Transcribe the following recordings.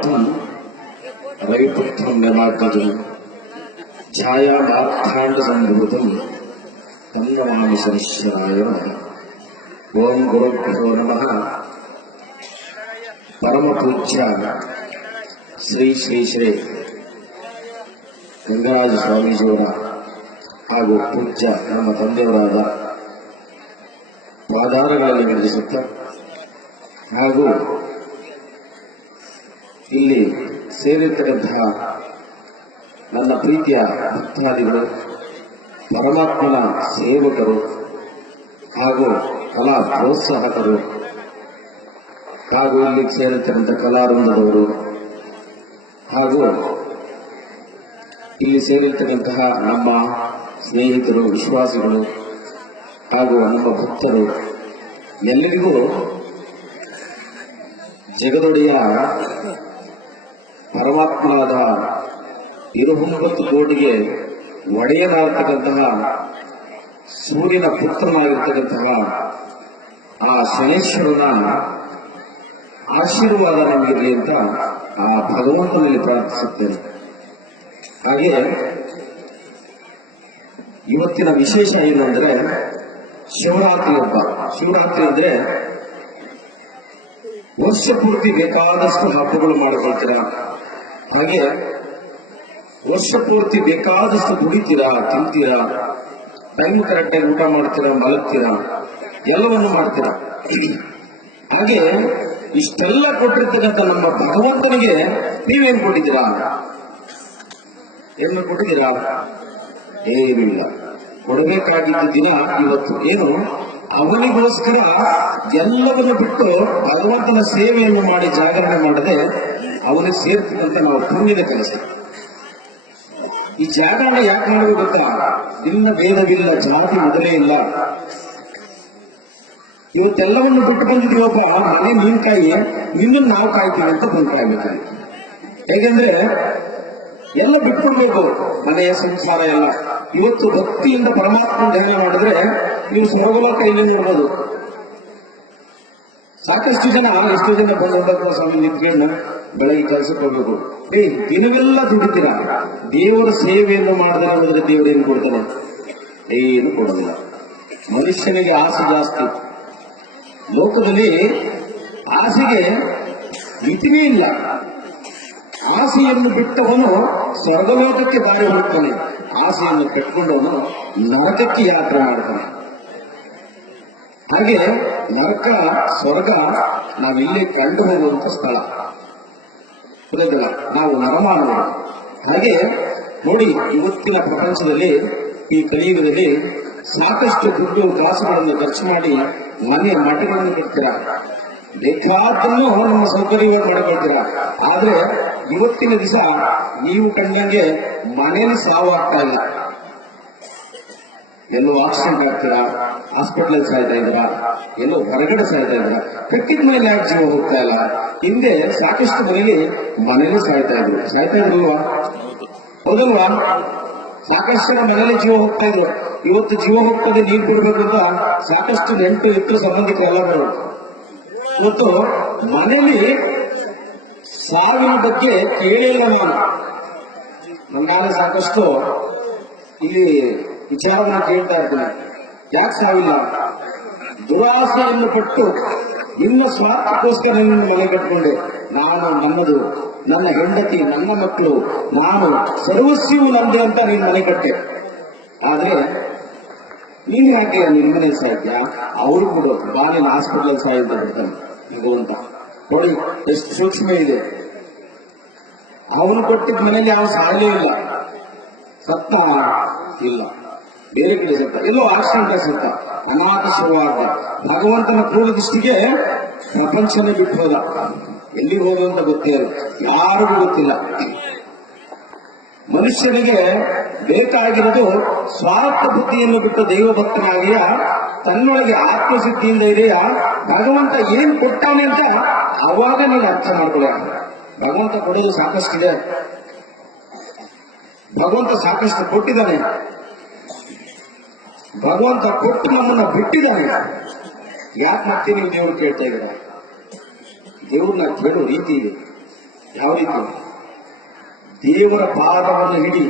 ಮಾತಂ ರವಿಪುತ್ರಂ ಯಮಾಗ್ರಜಂ ಛಾಯಾ ಮಾರ್ಥಾಂಡ ಸಂಭೂತಂ ತನ್ನಮಾಮಿ ಶನಿಶ್ವರಾಯ ಓಂ ಗುರುಭ್ಯೋ ನಮಃ ಪರಮ ಪೂಜ್ಯ ಶ್ರೀ ಶ್ರೀ ಶ್ರೀ ಗಂಗರಾಜ ಸ್ವಾಮೀಜಿಯವರ ಹಾಗೂ ಪೂಜ್ಯ ನಮ್ಮ ತಂದೆಯವರಾದ ಪಾದಾರಗಳಲ್ಲಿ ವಂದಿಸುತ್ತ ಹಾಗೂ ಇಲ್ಲಿ ಸೇರಿರ್ತಕ್ಕಂತಹ ನನ್ನ ಪ್ರೀತಿಯ ಭಕ್ತಾದಿಗಳು, ಪರಮಾತ್ಮನ ಸೇವಕರು ಹಾಗೂ ಕಲಾ ಪ್ರೋತ್ಸಾಹಕರು ಹಾಗೂ ಇಲ್ಲಿ ಸೇರಿರ್ತಕ್ಕಂಥ ಕಲಾವೃಂದದವರು ಹಾಗೂ ಇಲ್ಲಿ ಸೇರಿರ್ತಕ್ಕಂತಹ ನಮ್ಮ ಸ್ನೇಹಿತರು, ವಿಶ್ವಾಸಿಗಳು ಹಾಗೂ ನಮ್ಮ ಭಕ್ತರು ಎಲ್ಲರಿಗೂ ಜಗದೊಡೆಯ ಪರಮಾತ್ಮನಾದ ಇರುಹೊಂಬತ್ತು ಕೋಟಿಗೆ ಒಡೆಯನಾಗಿರ್ತಕ್ಕಂತಹ ಸೂರ್ಯನ ಪುತ್ರನಾಗಿರ್ತಕ್ಕಂತಹ ಆ ಶನೇಶ್ವರನ ಆಶೀರ್ವಾದ ನಮಗಿರಲಿ ಅಂತ ಆ ಭಗವಂತನಲ್ಲಿ ಪ್ರಾರ್ಥಿಸುತ್ತೇನೆ. ಹಾಗೆ ಇವತ್ತಿನ ವಿಶೇಷ ಏನು ಅಂದ್ರೆ ಶಿವರಾತ್ರಿ ಹಬ್ಬ. ಶಿವರಾತ್ರಿ ಅಂದ್ರೆ ವರ್ಷ ಪೂರ್ತಿ ಬೇಕಾದಷ್ಟು ಹಬ್ಬಗಳು ಮಾಡ್ಕೊಳ್ತೀರ? ಹಾಗೆ ವರ್ಷ ಪೂರ್ತಿ ಬೇಕಾದಷ್ಟು ದುಡಿತೀರಾ, ತಿಂತೀರಾ ಟೈಮ್ ಕರೆಕ್ಟಾಗಿ ಊಟ ಮಾಡ್ತೀರಾ, ಮಲಗ್ತೀರಾ, ಎಲ್ಲವನ್ನು ಮಾಡ್ತೀರಾ. ಹಾಗೆ ಇಷ್ಟೆಲ್ಲ ಕೊಟ್ಟಿರ್ತಕ್ಕಂಥ ನಮ್ಮ ಭಗವಂತನಿಗೆ ನೀವೇನ್ ಕೊಟ್ಟಿದ್ದೀರಾ? ಏನು ಕೊಟ್ಟಿದ್ದೀರಾ? ಏನಿಲ್ಲ. ಕೊಡಬೇಕಾಗಿದ್ದ ದಿನ ಇವತ್ತು ಏನು? ಅವನಿಗೋಸ್ಕರ ಎಲ್ಲವನ್ನು ಬಿಟ್ಟು ಭಗವಂತನ ಸೇವೆಯನ್ನು ಮಾಡಿ ಜಾಗರಣೆ ಮಾಡದೆ ಅವನಿಗೆ ಸೇರ್ತಕ್ಕಂಥ ನಾವು ಪುಣ್ಯದ ಕೆಲಸ ಈ ಜಾಗರಣ ಯಾಕೆ ಮಾಡುವುದು ಗೊತ್ತಾ? ಇನ್ನ ಭೇದವಿಲ್ಲ, ಜಾತಿ ಮೊದಲೇ ಇಲ್ಲ. ಇವತ್ತೆಲ್ಲವನ್ನು ಬಿಟ್ಟು ಬಂದಿದ್ದೀವಪ್ಪ ಮನೆ ನೀನ್ ಕಾಯಿ, ನಿನ್ನನ್ನು ನಾವು ಕಾಯ್ತೀವಿ ಅಂತ ಬಂದು ಕಾಯ್ಬೇಕಾಗಿತ್ತು ಹೇಗೆಂದ್ರೆ, ಎಲ್ಲ ಬಿಟ್ಕೊಳ್ಬೇಕು ಮನೆಯ ಸಂಸಾರ ಎಲ್ಲ. ಇವತ್ತು ಭಕ್ತಿಯಿಂದ ಪರಮಾತ್ಮ ಧ್ಯಾನ ಮಾಡಿದ್ರೆ ನೀವು ಸ್ವರ್ಗಲೋಕ ಇಲ್ಲಿ ನೋಡ್ಬೋದು. ಸಾಕಷ್ಟು ಜನ ಎಷ್ಟೋ ಜನ ಬಂದ ಸ್ವಾಮಿ ನಿಂತ್ಕೊಂಡು ಬೆಳಗ್ಗೆ ಕೆಲಸಕ್ಕೆ ಹೋಗ್ಬೇಕು ಏ ದಿನವೆಲ್ಲ ದುಡಿತೀರ ದೇವರ ಸೇವೆಯನ್ನು ಮಾಡಿದ ನೋಡಿದ್ರೆ ದೇವರು ಏನು ಕೊಡ್ತಾನೆ? ಏನು ಕೊಡೋದಿಲ್ಲ ಮನುಷ್ಯನಿಗೆ ಆಸೆ ಜಾಸ್ತಿ. ಲೋಕದಲ್ಲಿ ಆಸೆಗೆ ಮಿತಿನೇ ಇಲ್ಲ. ಆಸೆಯನ್ನು ಬಿಟ್ಟವನು ಸ್ವರ್ಗಲೋಕಕ್ಕೆ ದಾರಿ ಹೋಗ್ತಾನೆ ಆಸೆಯನ್ನು ಕಟ್ಕೊಂಡವನು ನರಕಕ್ಕೆ ಯಾತ್ರೆ ಮಾಡ್ತಾನೆ. ಹಾಗೆ ನರಕ, ಸ್ವರ್ಗ ನಾವಿಲ್ಲೇ ಕಂಡು ಹೋಗುವಂತ ಸ್ಥಳ. ಹೌದಲ್ಲ ನಾವು ನರಮಾನವ. ಹಾಗೆ ನೋಡಿ, ಇವತ್ತಿನ ಪ್ರಪಂಚದಲ್ಲಿ, ಈ ಕಲಿಯುಗದಲ್ಲಿ ಸಾಕಷ್ಟು ದುಡ್ಡು ಕಾಸುಗಳನ್ನು ಖರ್ಚು ಮಾಡಿ ಮನೆ ಮಠಗಳನ್ನು ಕೊಡ್ತೀರ? ಬೇಕಾದನ್ನು ನಮ್ಮ ಸೌಕರ್ಯವಾಗಿ ಮಾಡಿಕೊಳ್ತೀರಾ ಆದ್ರೆ ಇವತ್ತಿನ ದಿವಸ ನೀವು ಕಂಡಂಗೆ ಮನೇಲಿ ಸಾವು ಆಗ್ತಾ ಇಲ್ಲ. ಎಲ್ಲೋ ಆಕ್ಸಿಡೆಂಟ್ ಆಗ್ತೀರಾ? ಹಾಸ್ಪಿಟಲ್ ಸಾಯ್ತಾ ಇದ್ದೀರಾ? ಎಲ್ಲೋ ಹೊರಗಡೆ ಸಾಯ್ತಾ ಇದ್ದೀರಾ? ಕಟ್ಟಿದ ಮೇಲೆ ಯಾಕೆ ಜೀವ ಹೋಗ್ತಾ ಇಲ್ಲ? ಹಿಂದೆ ಸಾಕಷ್ಟು ಮನೆಯಲ್ಲಿ ಮನೇಲಿ ಸಾಯ್ತಾ ಇದ್ರು. ಸಾಯ್ತಾ ಇದ್ರಲ್ವಾ? ಹೌದಲ್ವಾ? ಸಾಕಷ್ಟು ಜನ ಮನೇಲಿ ಜೀವ ಹೋಗ್ತಾ ಇದ್ರು. ಇವತ್ತು ಜೀವ ಹೋಗ್ತದೆ ನೀರು ಕೊಡ್ಬೇಕು ಅಂತ ಸಾಕಷ್ಟು ನೆಂಟು ಇಟ್ಟು ಬರೋದು ಇವತ್ತು ಮನೇಲಿ ಸಾವಿನ ಬಗ್ಗೆ ಕೇಳಿಲ್ಲ ನಾನು. ನನ್ನ ಸಾಕಷ್ಟು ಇಲ್ಲಿ ವಿಚಾರವನ್ನ ಕೇಳ್ತಾ ಇರ್ತೀನಿ ಯಾಕೆ ಸಾವಿಲ್ಲ? ದುರಾಸೆಯನ್ನು ಪಟ್ಟು ನಿಮ್ಮ ಸ್ವಾರ್ಥಕ್ಕೋಸ್ಕರ ನಿನ್ನ ಮನೆ ಕಟ್ಕೊಂಡೆ. ನಾನು ನನ್ನದು, ನನ್ನ ಹೆಂಡತಿ, ನನ್ನ ಮಕ್ಕಳು, ನಾನು ಸರ್ವಸ್ವೂ ನಂದೆ ಅಂತ ನೀನ್ ಮನೆ ಕಟ್ಟೆ. ಆದ್ರೆ ನೀನ್ ಯಾಕೆ ನಿಮ್ಮನೆ ಸಾಹಿತ್ಯ ಸಾಧ್ಯ ಅವರು ಕೂಡ ಬಾಲಿನ ಹಾಸ್ಪಿಟಲ್ ಸಾಯುತ್ತೆ ಬರ್ತಾನೆ ಇದು ಅಂತ. ನೋಡಿ, ಎಷ್ಟು ಸೂಕ್ಷ್ಮ ಇದೆ. ಅವನು ಕೊಟ್ಟಿದ್ದ ಮನೆಯಲ್ಲಿ ಯಾವ ಸಾಲೇ ಇಲ್ಲ. ಸತ್ತ ಇಲ್ಲ. ಬೇರೆ ಕಡೆ ಎಲ್ಲೋ ಆಕ್ಸಿಡೆಂಟ್ ಸಿಗ್ತ, ಅನಾಥ ಶುರುವಾದ. ಭಗವಂತನ ಪೂರ್ವ ದೃಷ್ಟಿಗೆ ಪ್ರಪಂಚನೇ ಬಿಟ್ಟು ಹೋದ. ಎಲ್ಲಿ ಹೋದ ಅಂತ ಗೊತ್ತೇ ಯಾರಿಗೂ ಗೊತ್ತಿಲ್ಲ. ಮನುಷ್ಯನಿಗೆ ಬೇಕಾಗಿರೋದು ಸ್ವಾರ್ಥ ಬುದ್ಧಿಯನ್ನು ಬಿಟ್ಟು ದೈವ ಭಕ್ತನಾಗಿಯ ತನ್ನೊಳಗೆ ಆತ್ಮಸಿದ್ಧಿಯಿಂದ ಇದೆಯ ಭಗವಂತ ಏನ್ ಕೊಟ್ಟಾನೆ ಅಂತ ಅವಾಗ ನೀನು ಅರ್ಥ ಮಾಡ್ಕೊಳ್ಳ ಭಗವಂತ ಕೊಡೋದು ಸಾಕಷ್ಟಿದೆ. ಭಗವಂತ ಸಾಕಷ್ಟು ಕೊಟ್ಟಿದ್ದಾನೆ. ಭಗವಂತ ಕೊಟ್ಟು ನಮ್ಮನ್ನ ಬಿಟ್ಟಿದ್ದಾನೆ. ಯಾಕೆ ಮತ್ತೆ ನೀವು ದೇವ್ರು ಕೇಳ್ತಾ ಇದ್ದೀರಾ? ದೇವ್ರನ್ನ ಕೇಳೋ ರೀತಿ ಇದೆ. ಯಾವ ರೀತಿ? ದೇವರ ಪಾದವನ್ನು ಹಿಡಿ,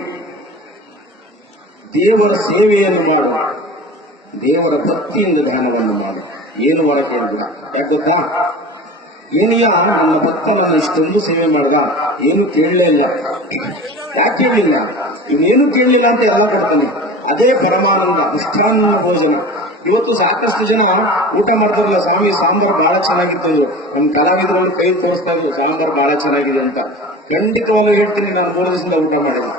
ದೇವರ ಸೇವೆಯನ್ನು ಮಾಡು, ದೇವರ ಭಕ್ತಿಯಿಂದ ಧ್ಯಾನವನ್ನು ಮಾಡು. ಏನು ಹೊರ ಕೇಳಿದ ಯಾಕೆ ಗೊತ್ತಾ? ಏನಯ್ಯ ನನ್ನ ಭಕ್ತ ನನ್ನ ಇಷ್ಟೊಂದು ಸೇವೆ ಮಾಡ್ದ, ಏನು ಕೇಳಲೇ ಇಲ್ಲ. ಯಾಕೆ ಕೇಳಲಿಲ್ಲ? ಇವನೇನು ಕೇಳಲಿಲ್ಲ ಅಂತ ಎಲ್ಲ ಕೊಡ್ತಾನೆ. ಅದೇ ಪರಮಾನಂದ ಇಷ್ಟಾನ್ನ ಭೋಜನ. ಇವತ್ತು ಸಾಕಷ್ಟು ಜನ ಊಟ ಮಾಡ್ತಾರಲ್ಲ ಸ್ವಾಮಿ, ಸಾಂಬಾರ್ ಬಹಳ ಚೆನ್ನಾಗಿತ್ತು ನಮ್ಮ ನಮ್ ಕಲಾವಿದರಲ್ಲಿ ಕೈ ತೋರಿಸ್ತಾ ಇದ್ರು, ಸಾಂಬಾರ್ ಬಹಳ ಚೆನ್ನಾಗಿದೆ ಅಂತ. ಖಂಡಿತವಾಗಿ ಹೇಳ್ತೀನಿ, ನಾನು ಮೂರು ದಿವಸದಿಂದ ಊಟ ಮಾಡಿಲ್ಲ.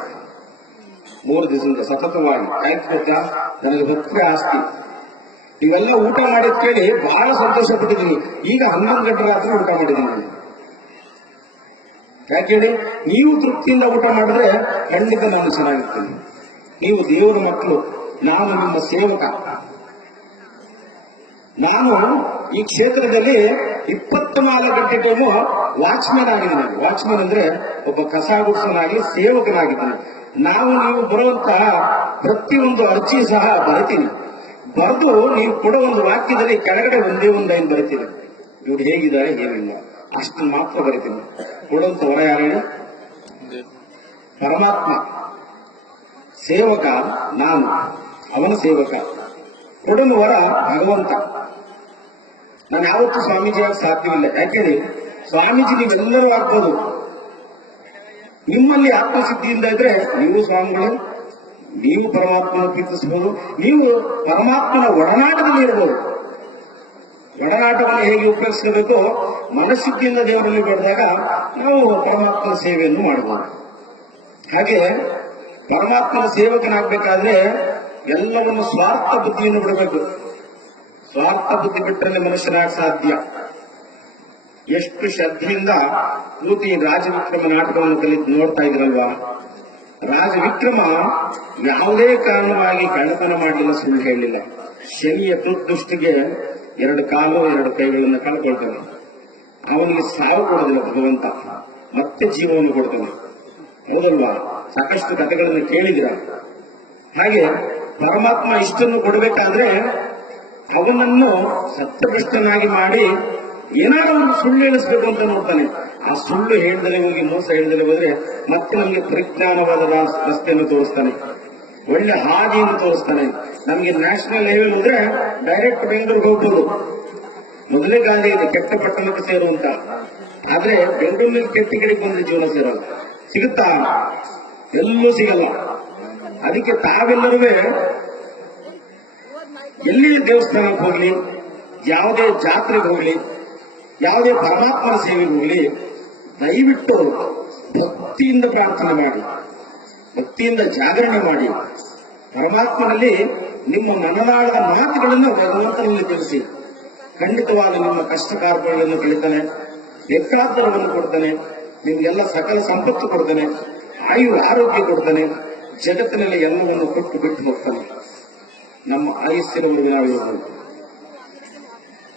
ಮೂರು ದಿವಸದಿಂದ, ಸತತವಾಗಿ. ಆಯ್ತು ಗೊತ್ತಾ? ನನಗೆ ಭಕ್ತಿ ಆಸ್ತಿ. ಇವೆಲ್ಲ ಊಟ ಮಾಡಿದ್ ಕೇಳಿ ಬಹಳ ಸಂತೋಷ ಪಟ್ಟಿದ್ದೀನಿ ಈಗ ಹನ್ನೊಂದು ಗಂಟೆ ರಾತ್ರಿ ಊಟ ಮಾಡಿದ್ದೀನಿ ನಾನು. ಯಾಕೆ ಹೇಳಿ? ನೀವು ತೃಪ್ತಿಯಿಂದ ಊಟ ಮಾಡಿದ್ರೆ ಖಂಡಿತ ನಾನು ಚೆನ್ನಾಗಿರ್ತೀನಿ. ನೀವು ದೇವರ ಮಕ್ಕಳು, ನಾನು ನಿಮ್ಮ ಸೇವಕ. ನಾನು ಈ ಕ್ಷೇತ್ರದಲ್ಲಿ ಇಪ್ಪತ್ತು ನಾಲ್ಕು ಗಂಟೆ ಟೈಮು ವಾಚ್ಮನ್ ಆಗಿದ್ದೇನೆ. ವಾಚ್ಮನ್ ಅಂದ್ರೆ ಒಬ್ಬ ಕಸ ಗುಡಿಸೋನಾಗಿ ಸೇವಕನಾಗಿದ್ದಾನೆ. ನಾವು ನೀವು ಬರುವಂತಹ ಪ್ರತಿಯೊಂದು ಅರ್ಜಿ ಸಹ ಬರಿತೀನಿ. ಬರೆದು ನೀವು ಕೊಡೋ ಒಂದು ವಾಕ್ಯದಲ್ಲಿ ಕೆಳಗಡೆ ಒಂದೇ ಒಂದು ಲೈನ್ ಬರಿತೀನಿ ಇವ್ರು ಹೇಗಿದ್ದಾರೆ ಏನಿಲ್ಲ ಅಷ್ಟು ಮಾತ್ರ ಬರಿತೀನಿ. ಕೊಡುವಂತ ವರ ಯಾರು ಪರಮಾತ್ಮ. ಸೇವಕ ನಾನು ಅವನ ಸೇವಕ. ಕೊಡಲು ವರ ಭಗವಂತ. ನಾನು ಯಾವತ್ತೂ ಸ್ವಾಮೀಜಿಯಾಗ ಸಾಧ್ಯವಿಲ್ಲ. ಯಾಕೆಂದ್ರೆ ಸ್ವಾಮೀಜಿ ನೀವೆಲ್ಲರೂ ಆಗ್ಬೋದು ನಿಮ್ಮಲ್ಲಿ ಆತ್ಮಸಿದ್ಧಿಯಿಂದ ಇದ್ರೆ ನೀವು ಸ್ವಾಮಿಗಳು, ನೀವು ಪರಮಾತ್ಮನ ಕೀರ್ತಿಸಬಹುದು ನೀವು ಪರಮಾತ್ಮನ ಒಡನಾಟದಲ್ಲಿ ಇರಬಹುದು ಒಡನಾಟವನ್ನು ಹೇಗೆ ಉಪಯೋಗಿಸಬೇಕು ಮನಸ್ಸಿದ್ಧಿಯಿಂದ ದೇವರಲ್ಲಿ ಬೆಳೆದಾಗ ನಾವು ಪರಮಾತ್ಮನ ಸೇವೆಯನ್ನು ಮಾಡಬಹುದು ಹಾಗೆ ಪರಮಾತ್ಮನ ಸೇವಕನಾಗಬೇಕಾದ್ರೆ ಎಲ್ಲವನ್ನು ಸ್ವಾರ್ಥ ಬುದ್ಧಿಯನ್ನು ಬಿಡಬೇಕು. ಸ್ವಾರ್ಥ ಬುದ್ಧಿ ಬಿಟ್ಟರೆ ಮನುಷ್ಯನಾಗ ಸಾಧ್ಯ. ಎಷ್ಟು ಶ್ರದ್ಧೆಯಿಂದ ಕೂತಿ ರಾಜವಿಕ್ರಮ ನಾಟಕವನ್ನು ಕಲಿತು ನೋಡ್ತಾ ಇದ್ರಲ್ವಾ? ರಾಜವಿಕ್ರಮ ಯಾವುದೇ ಕಾರಣವಾಗಿ ಕಳ್ಳತನ ಮಾಡಲಿಲ್ಲ ಸುಳ್ಳು ಹೇಳಲಿಲ್ಲ ಶನಿಯ ದುರ್ದೃಷ್ಟಿಗೆ ಎರಡು ಕಾಲು, ಎರಡು ಕೈಗಳನ್ನು ಕಳ್ಕೊಳ್ತಾನೆ. ಅವನಿಗೆ ಸಾವು ಕೊಡೋದಿಲ್ಲ ಭಗವಂತ. ಮತ್ತೆ ಜೀವವನ್ನು ಕೊಡ್ತಾನೆ. ಹೌದಲ್ವಾ? ಸಾಕಷ್ಟು ಕಥೆಗಳನ್ನು ಕೇಳಿದಿರ ಹಾಗೆ ಪರಮಾತ್ಮ ಇಷ್ಟನ್ನು ಕೊಡಬೇಕಾದ್ರೆ ಅವನನ್ನು ಸತ್ಯಭ್ರಷ್ಟನಾಗಿ ಮಾಡಿ ಏನಾದ್ರೂ ಒಂದು ಸುಳ್ಳು ಹೇಳಿಸ್ಬೇಕು ಅಂತ ನೋಡ್ತಾನೆ. ಆ ಸುಳ್ಳು ಹೇಳ್ದಲೆ ಹೋಗಿ ಮೋಸ ಹೇಳ್ದಲೆ ಹೋದ್ರೆ ಮತ್ತೆ ನಮಗೆ ಪರಿಜ್ಞಾನವಾದ ರಸ್ತೆಯನ್ನು ತೋರಿಸ್ತಾನೆ. ಒಳ್ಳೆ ಹಾದಿಯನ್ನು ತೋರಿಸ್ತಾನೆ. ನಮಗೆ ನ್ಯಾಷನಲ್ ಹೈವೇ ಹೋದ್ರೆ ಡೈರೆಕ್ಟ್ ಬೆಂಗಳೂರಿಗೆ ಹೋಗ್ಬೋದು. ಮೊದಲೇ ಗಾಂಧಿ ಇದೆ, ಕೆಟ್ಟ ಪಟ್ಟಣಕ್ಕೆ ಸೇರುವಂತ ಆದ್ರೆ ಬೆಂಗಳೂರಿನಲ್ಲಿ ಕೆಟ್ಟ ಕಡೆಗೆ ಬಂದ್ರೆ ಜೀವನ ಸೇರಲ್ಲ. ಸಿಗುತ್ತಾ? ಎಲ್ಲೂ ಸಿಗಲ್ಲ. ಅದಕ್ಕೆ ತಾವೆಲ್ಲರೂ ಎಲ್ಲಿ ದೇವಸ್ಥಾನಕ್ಕೆ ಹೋಗ್ಲಿ, ಯಾವುದೇ ಜಾತ್ರೆಗೆ ಹೋಗ್ಲಿ, ಯಾವುದೇ ಪರಮಾತ್ಮನ ಸೇವೆಗೆ ಹೋಗ್ಲಿ, ದಯವಿಟ್ಟು ಭಕ್ತಿಯಿಂದ ಪ್ರಾರ್ಥನೆ ಮಾಡಿ, ಭಕ್ತಿಯಿಂದ ಜಾಗರಣೆ ಮಾಡಿ. ಪರಮಾತ್ಮನಲ್ಲಿ ನಿಮ್ಮ ಮನದಾಳದ ಮಾತುಗಳನ್ನು ಭಗವಂತನಲ್ಲಿ ತಿಳಿಸಿ. ಖಂಡಿತವಾದ ನಿಮ್ಮ ಕಷ್ಟ ಕಾರ್ಯಗಳನ್ನು ತಿಳಿತಾನೆ ಬೇಕಾದರವನ್ನು ಕೊಡ್ತಾನೆ, ನಿಮ್ಗೆಲ್ಲ ಸಕಲ ಸಂಪತ್ತು ಕೊಡ್ತಾನೆ. ಆಯು ಆರೋಗ್ಯ ಕೊಡ್ತಾನೆ, ಜಗತ್ತಿನಲ್ಲಿ ಎಲ್ಲವನ್ನು ಕೊಟ್ಟು ಬಿಟ್ಟು ಹೋಗ್ತಾನೆ. ನಮ್ಮ ಆಯಸ್ಸಿನ ನಾವು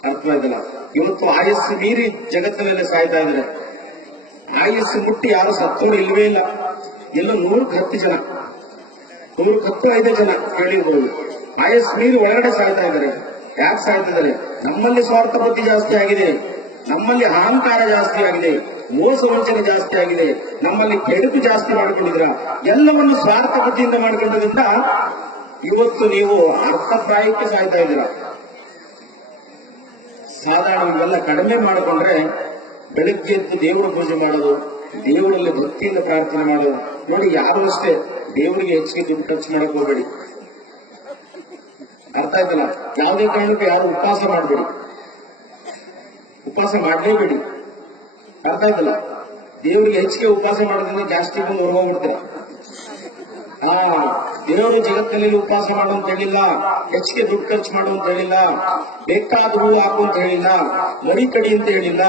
ಅರ್ಥ ಇವತ್ತು ಆಯಸ್ಸು ಮೀರಿ ಜಗತ್ತಿನಲ್ಲಿ ಸಾಯ್ತಾ ಇದ್ದಾರೆ ಆಯಸ್ಸು ಮುಟ್ಟಿ ಯಾರು ಸತ್ತೋರು ಇಲ್ವೇ ಇಲ್ಲ. ಎಲ್ಲ ನೂರಕ್ಕೆ ಹತ್ತು ಜನ ನೂರಕ್ಕೆ ಹತ್ತು ಐದೇ ಜನ ಕೇಳಿರ್ಬೋದು ಆಯಸ್ಸು ಮೀರಿ ಒಳಗಡೆ ಸಾಯ್ತಾ ಇದ್ದಾರೆ. ಯಾಕೆ ಸಾಯ್ತಿದ್ದಾರೆ ನಮ್ಮಲ್ಲಿ ಸ್ವಾರ್ಥ ಬುದ್ಧಿ ಜಾಸ್ತಿ ಆಗಿದೆ. ನಮ್ಮಲ್ಲಿ ಅಹಂಕಾರ ಜಾಸ್ತಿ ಆಗಿದೆ. ಮೋಸ ವಂಚನೆ ಜಾಸ್ತಿ ಆಗಿದೆ. ನಮ್ಮಲ್ಲಿ ಕೆಡುಕು ಜಾಸ್ತಿ ಮಾಡಿಕೊಂಡಿದ್ರ. ಎಲ್ಲವನ್ನು ಸ್ವಾರ್ಥ ಬುದ್ಧಿಯಿಂದ ಮಾಡಿಕೊಂಡದ್ರಿಂದ ಇವತ್ತು ನೀವು ಅರ್ಥಪ್ರಾಯಕ್ಕೆ ಸಾಯ್ತಾ ಇದ್ದೀರ. ಸಾಧಾರಣ ಇವೆಲ್ಲ ಕಡಿಮೆ ಮಾಡಿಕೊಂಡ್ರೆ ಬೆಳಗ್ಗೆ ಎದ್ದು ದೇವರ ಪೂಜೆ ಮಾಡೋದು, ದೇವರಲ್ಲಿ ಭಕ್ತಿಯಿಂದ ಪ್ರಾರ್ಥನೆ ಮಾಡೋದು. ನೋಡಿ, ಯಾರು ಅಷ್ಟೇ ದೇವರಿಗೆ ಹೆಚ್ಚಿಗೆ ದುಡ್ಡು ಖರ್ಚು ಮಾಡಕ್ ಹೋಗ್ಬೇಡಿ. ಅರ್ಥ ಆಯ್ತಲ್ಲ? ಯಾವುದೇ ಕಾರಣಕ್ಕೂ ಯಾರು ಉಪವಾಸ ಮಾಡಬೇಡಿ. ಉಪವಾಸ ಮಾಡಲೇಬೇಡಿ. ಅರ್ಥ ಆಯ್ತಲ್ಲ? ದೇವ್ರಿಗೆ ಹೆಚ್ಚಿಗೆ ಉಪವಾಸ ಮಾಡೋದ್ರಿಂದ ಜಾಸ್ತಿ ಬಂದು ಹೊರಗೋಗ್ಬಿಡ್ತೀರ ಹಾ ದೇವರು ಜಗತ್ತಲ್ಲಿ ಉಪವಾಸ ಮಾಡು ಅಂತ ಹೇಳಿಲ್ಲ, ಹೆಚ್ಚಿಗೆ ದುಡ್ಡು ಖರ್ಚು ಮಾಡು ಅಂತ ಹೇಳಿಲ್ಲ ಬೇಕಾದ್ರೂ ಹಾಕು ಅಂತ ಹೇಳಿಲ್ಲ, ಮರಿ ಕಡಿ ಅಂತ ಹೇಳಿಲ್ಲ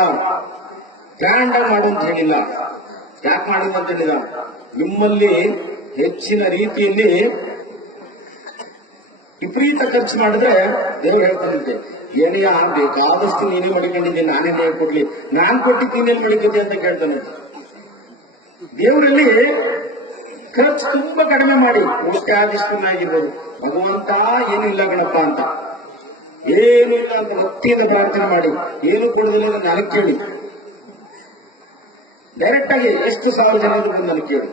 ಗ್ರ್ಯಾಂಡ್ ಆಗಿ ಮಾಡು ಅಂತ ಹೇಳಿಲ್ಲ. ಯಾಕೆ ಮಾಡಿಲ್ಲ ಅಂತ ಹೇಳಿಲ್ಲ ನಿಮ್ಮಲ್ಲಿ ಹೆಚ್ಚಿನ ರೀತಿಯಲ್ಲಿ ವಿಪರೀತ ಖರ್ಚು ಮಾಡಿದ್ರೆ ದೇವ್ರು ಏನೇ ಆನ್ ಬೇಕಾದಷ್ಟು ನೀನೇ ಮಡಿಕೊಂಡಿದ್ದೆ ನಾನೇನೇ ಕೊಡ್ಲಿ. ನಾನ್ ಕೊಟ್ಟಿದ್ದು ನೀನೇನ್ ಮಡಿಕೊಂಡೆ ಅಂತ ಕೇಳ್ತಾನೆ. ದೇವರಲ್ಲಿ ಖರ್ಚು ತುಂಬಾ ಕಡಿಮೆ ಮಾಡಿ ಮುಖ್ಯಾಧಿಷ್ಠನಾಗಿರ್ಬೋದು ಭಗವಂತ ಏನಿಲ್ಲ ಇಲ್ಲ ಗಣಪ ಅಂತ. ಏನು ಇಲ್ಲ ಅಂತ ಭಕ್ತಿಯಿಂದ ಪ್ರಾರ್ಥನೆ ಮಾಡಿ, ಏನು ಕೊಡೋದಿಲ್ಲ ನನಗೆ ಕೇಳಿ. ಡೈರೆಕ್ಟ್ ಆಗಿ ಎಷ್ಟು ಸಾವಿರ ಜನ ಬಂದು ನನಗೆ ಕೇಳಿ.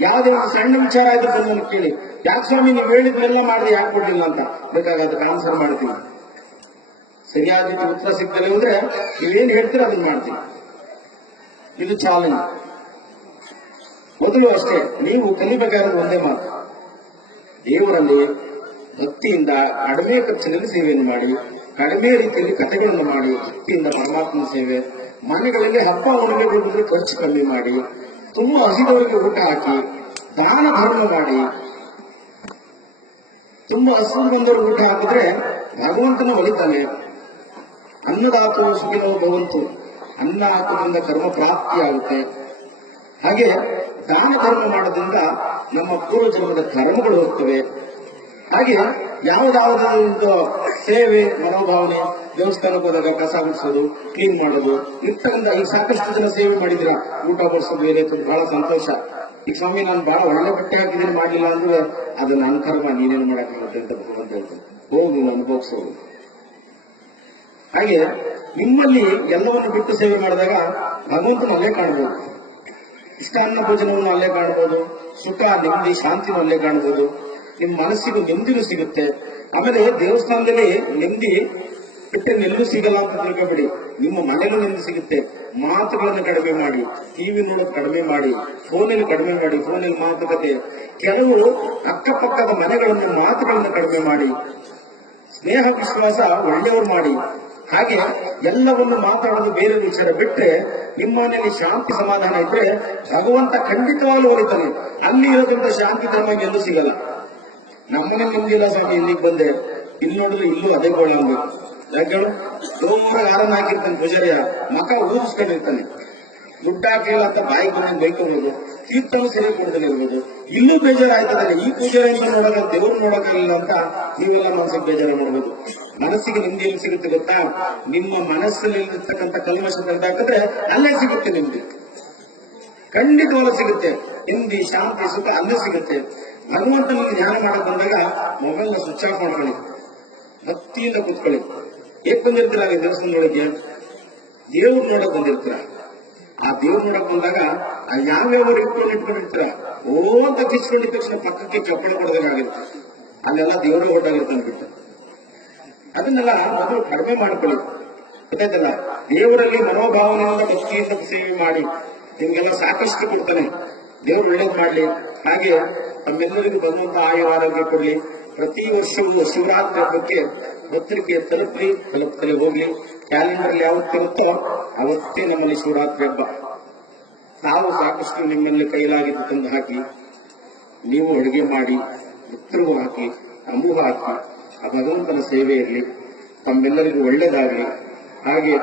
ಯಾವುದೇ ಒಂದು ಸಣ್ಣ ವಿಚಾರ ಆದ್ರೂ ಬಂದು ಕೇಳಿ, ಯಾಕೆ ಸ್ವಾಮಿ ನೀವು ಹೇಳಿದ್ನೆಲ್ಲ ಮಾಡಿದೆ ಯಾಕೆ ಕೊಟ್ಟಿಲ್ಲ ಅಂತ. ಬೇಕಾಗ ಅದಕ್ಕೆ ಆನ್ಸರ್ ಮಾಡ್ತೀನಿ. ಸರಿಯಾದ ಉತ್ತರ ಸಿಗ್ತದೆ ಅಂದ್ರೆ ನೀವೇನ್ ಹೇಳ್ತೀರ ಅದನ್ನ ಮಾಡ್ತೀನಿ. ಇದು ಚಾಲೆಂಜ್ ಮೊದಲು ಅಷ್ಟೇ, ನೀವು ಕಲಿಬೇಕಾದ ಒಂದೇ ಮಾತು. ದೇವರಲ್ಲಿ ಭಕ್ತಿಯಿಂದ ಕಡಿಮೆ ಖರ್ಚಿನಲ್ಲಿ ಸೇವೆಯನ್ನು ಮಾಡಿ, ಕಡಿಮೆ ರೀತಿಯಲ್ಲಿ ಕಥೆಗಳನ್ನು ಮಾಡಿ, ಭಕ್ತಿಯಿಂದ ಪರಮಾತ್ಮನ ಸೇವೆ. ಮನೆಗಳಲ್ಲಿ ಹಬ್ಬ ಉಣಬೇಕು ಖರ್ಚು ಕಮ್ಮಿ ಮಾಡಿ ತುಂಬಾ ಹಸಿದವರಿಗೆ ಊಟ ಹಾಕಿ, ದಾನ ಧರ್ಮ ಮಾಡಿ, ತುಂಬಾ ಹಸಿರು ಬಂದವರು ಊಟ ಹಾಕಿದ್ರೆ ಭಗವಂತನ ಒಲಿತಾನೆ. ಅನ್ನದಾತು ಸುಖಿನೋ ಭಗವಂತು ಅನ್ನ ಹಾಕೋದ್ರಿಂದ ಕರ್ಮ ಪ್ರಾಪ್ತಿ ಆಗುತ್ತೆ. ಹಾಗೆ ದಾನ ಧರ್ಮ ಮಾಡೋದ್ರಿಂದ ನಮ್ಮ ಪೂರ್ವ ಜನ್ಮದ ಕರ್ಮಗಳು ಹೋಗ್ತವೆ. ಹಾಗೆ ಯಾವುದಾವುದೋ ಒಂದು ಸೇವೆ, ಮನೋಭಾವನೆ ದೇವಸ್ಥಾನಕ್ಕೆ ಹೋದಾಗ ಕಸ ಗುಡಿಸೋದು ಕ್ಲೀನ್ ಮಾಡೋದು ಇರ್ತಕ್ಕಂಥ ಈಗ ಸಾಕಷ್ಟು ಜನ ಸೇವೆ ಮಾಡಿದಿರ ಊಟ ಬಡಿಸೋದು ಏನಾಯ್ತು ಬಹಳ ಸಂತೋಷ. ಈಗ ಸ್ವಾಮಿ, ನಾನು ಬಹಳ ಒಳ್ಳೆ ಬಟ್ಟೆ ಹಾಕಿದ್ದೀನಿ, ಮಾಡಿಲ್ಲ ಅಂದ್ರೆ ಅದು ನನ್ನ ಕರ್ಮ ನೀನೇನು ಮಾಡಕ್ಕಾಗುತ್ತೆ ಅಂತ ಭಗವಂತ ಹೇಳ್ತಾನೆ. ಹೋಗಿ ಅನುಭವಿಸೋದು ಹಾಗೆ, ನಿಮ್ಮಲ್ಲಿ ಎಲ್ಲವನ್ನು ಬಿಟ್ಟು ಸೇವೆ ಮಾಡಿದಾಗ ಭಗವಂತನ ಅಲ್ಲೇ ಕಾಣಬಹುದು ಇಷ್ಟಾನ್ನ ಭೋಜನವನ್ನು ಅಲ್ಲೇ ಕಾಣಬಹುದು ಸುಖ, ನೆಮ್ಮದಿ, ಶಾಂತಿನೂ ಅಲ್ಲೇ ಕಾಣಬಹುದು ನಿಮ್ಮ ಮನಸ್ಸಿಗೂ ನೆಮ್ಮದಿನೂ ಸಿಗುತ್ತೆ. ಆಮೇಲೆ ದೇವಸ್ಥಾನದಲ್ಲಿ ನೆಮ್ಮದಿ ಬಿಟ್ಟರೆ ನೆಲ್ಲೂ ಸಿಗಲ್ಲ ಅಂತ ತಿಳ್ಕೊಬೇಡಿ. ನಿಮ್ಮ ಮನೆಗೂ ನೆಮ್ಮದಿ ಸಿಗುತ್ತೆ. ಮಾತುಗಳನ್ನು ಕಡಿಮೆ ಮಾಡಿ ಟಿವಿ ನೋಡೋದು ಕಡಿಮೆ ಮಾಡಿ ಫೋನಲ್ಲಿ ಕಡಿಮೆ ಮಾಡಿ ಫೋನಲ್ಲಿ ಮಾತುಕತೆ. ಕೆಲವು ಅಕ್ಕಪಕ್ಕದ ಮನೆಗಳನ್ನು ಮಾತುಗಳನ್ನು ಕಡಿಮೆ ಮಾಡಿ, ಸ್ನೇಹ, ವಿಶ್ವಾಸ ಒಳ್ಳೆಯವರು ಮಾಡಿ. ಹಾಗೆ ಎಲ್ಲವನ್ನು ಮಾತಾಡೋದು ಬೇರೆ ವಿಚಾರ ಬಿಟ್ಟರೆ ನಿಮ್ಮ ಮನೆಯಲ್ಲಿ ಶಾಂತಿ ಸಮಾಧಾನ ಇದ್ರೆ ಭಗವಂತ ಖಂಡಿತವಾಗ್ಲೂ ಹೊರಿತಾನೆ ಅಲ್ಲಿ ಇರೋದ್ರಿಂದ ಶಾಂತಿ ಧರ್ಮ ಎಲ್ಲೂ ಸಿಗಲ್ಲ. ನಮ್ಮನೆ ನಿಮ್ಗಿಲ್ಲ ಸ್ವಾಮಿ, ಇಲ್ಲಿಗೆ ಬಂದೆ. ಇಲ್ಲಿ ನೋಡಿದ್ರೆ ಇಲ್ಲೂ ಅದೇ ಗೋಳ ಅನ್ಬೇಕು ಯಾಕೆ ಸೋಮವಾರ ಯಾರನ್ನ ಹಾಕಿರ್ತಾನೆ ಪೂಜಾರಿಯ? ಮಕ ಊದಿಸ್ಕೊಂಡಿರ್ತಾನೆ ದುಡ್ಡು ಹಾಕಿಲ್ಲ ಅಂತ ಬಾಯಿ ಬಂದು ಬೈಕೋಬಹುದು ಕೀರ್ತನ ಸರಿ ಕೊಡದಲ್ಲಿ ಇರ್ಬೋದು. ಇಲ್ಲೂ ಬೇಜಾರಾಯ್ತದಲ್ಲ ಈ ಪೂಜಾರಿಯಿಂದ ನೋಡಲ್ಲ, ದೇವ್ರು ನೋಡೋಕ್ಕಾಗಿಲ್ಲ ಅಂತ ನೀವೆಲ್ಲ ಮನಸ್ಸಿಗೆ ಬೇಜಾರು ಮಾಡ್ಬೋದು. ಮನಸ್ಸಿಗೆ ನಿಮ್ಗೆ ಎಲ್ಲಿ ಸಿಗುತ್ತೆ ಗೊತ್ತಾ? ನಿಮ್ಮ ಮನಸ್ಸಲ್ಲಿ ಇರ್ತಕ್ಕಂಥ ಕಲ್ಮಶ ತೆಗೆದಾಕಿದ್ರೆ ಅಲ್ಲೇ ಸಿಗುತ್ತೆ ನಿಮ್ಗೆ ಖಂಡಿತವಾಗ್ಲೂ ಸಿಗುತ್ತೆ. ಹಿಂದಿ ಶಾಂತಿ, ಸುಖ ಅಲ್ಲೇ ಸಿಗುತ್ತೆ. ಭಗವಂತನಿಗೆ ಧ್ಯಾನ ಮಾಡಕ್ ಬಂದಾಗ ಮೊಬೈಲ್ ಸ್ವಿಚ್ ಆಫ್ ಮಾಡ್ಕೊಳ್ಳಿ. ಭಕ್ತಿಯಿಂದ ಕೂತ್ಕೊಳ್ಳಿ. ಏಕ್ ಬಂದಿರ್ತೀರ ದೇವಸ್ಥಾನದೊಳಗೆ ದೇವ್ರು ನೋಡಕ್ ಬಂದಿರ್ತೀರ? ಆ ದೇವ್ರು ನೋಡಕ್ ಬಂದಾಗ ಆ ಯಾವ್ಯಾವ ಇಟ್ಕೊಂಡು ಇಟ್ಕೊಂಡಿರ್ತೀರ? ಓ ಅಂತ ಕಿಚ್ಕೊಂಡಿದ ತಕ್ಷಣ ಪಕ್ಕಕ್ಕೆ ಚಪ್ಪಳ ಕೊಡೋದಾಗಿರುತ್ತೆ ಅಲ್ಲೆಲ್ಲ ದೇವರು ಹೊರಟಾಗಿರ್ತಾನೆ ಬಿಟ್ಟು ಅದನ್ನೆಲ್ಲ ಮೊದಲು ಕಡಿಮೆ ಮಾಡ್ಕೊಳ್ಳಿ. ಗೊತ್ತಾಯ್ತಲ್ಲ? ದೇವರಲ್ಲಿ ಮನೋಭಾವನೆಯಿಂದ ಭಕ್ತಿಯಿಂದ ಸೇವೆ ಮಾಡಿ. ನಿಮ್ಗೆಲ್ಲ ಸಾಕಷ್ಟು ಕೊಡ್ತಾನೆ. ದೇವರು ಒಳ್ಳೇದು ಮಾಡಲಿ. ಹಾಗೆ ತಮ್ಮೆಲ್ಲರಿಗೂ ಭಗವಂತ ಆಯು ಆರೋಗ್ಯ ಕೊಡ್ಲಿ. ಪ್ರತಿ ವರ್ಷವೂ ಶಿವರಾತ್ರಿ ಹಬ್ಬಕ್ಕೆ ಪತ್ರಿಕೆ ತಲುಪಲಿ ತಲುಪ್ತಲೇ ಹೋಗ್ಲಿ. ಕ್ಯಾಲೆಂಡರ್ ಯಾವತ್ತಿರುತ್ತೋ ಅವತ್ತೇ ನಮ್ಮಲ್ಲಿ ಶಿವರಾತ್ರಿ ಹಬ್ಬ. ನಾವು ಸಾಕಷ್ಟು ನಿಮ್ಮಲ್ಲಿ ಕೈಲಾಗಿದ್ದು ತಂದು ಹಾಕಿ, ನೀವು ಅಡುಗೆ ಮಾಡಿ ಮಿತ್ರಗೂ ಹಾಕಿ ಅಮೂಹ ಹಾಕಿ, ಆ ಭಗವಂತನ ಸೇವೆ ತಮ್ಮೆಲ್ಲರಿಗೂ ಒಳ್ಳೇದಾಗಲಿ. ಹಾಗೆ